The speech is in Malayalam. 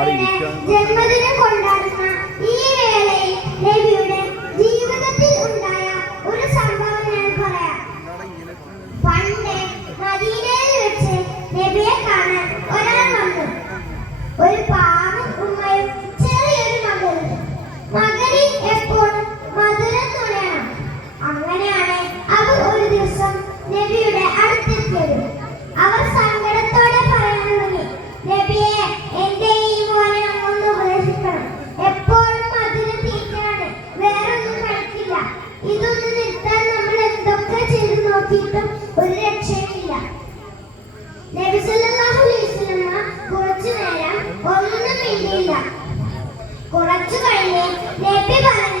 ജന്മദിനം കൊണ്ടാടുന്ന ഈ വേളയിൽ നബിയുടെ ജീവിതത്തിൽ ഉണ്ടായ ഒരു സംഭവം ഞാൻ പറയാം. പണ്ട് മദീനയിൽ വെച്ച് നബിയെ കാണാൻ ഒരാൾ വന്നു. ഒരു പാവം ഉമ്മയും ചെറിയൊരു മകനും. മകന് എപ്പോഴും മധുരം തുണയണം. അങ്ങനെയാണ് അവർ ഒരു ദിവസം നബിയുടെ അടുത്തെത്തിയത്. അവർ സങ്കടത്തോടെ പറയാൻ തുടങ്ങി, നബിയെ, എന്റെ ഈ മോനെ ഒന്ന് ഉപദേശിക്കണം. എപ്പോഴും മധുരം തീറ്റാണ്, വേറൊന്നും കഴിക്കില്ല. ഇതൊന്ന് നിർത്താൻ നമ്മൾ എന്തൊക്കെ ചെയ്ത് നോക്കിയിട്ടും ഒരു രക്ഷയുമില്ല. നബി സല്ലല്ലാഹു അലൈഹി വസല്ലം കുറച്ചു നേരം ഒന്നും മിണ്ടിയില്ല. കുറച്ചു കഴിഞ്ഞ് നബി പറഞ്ഞു,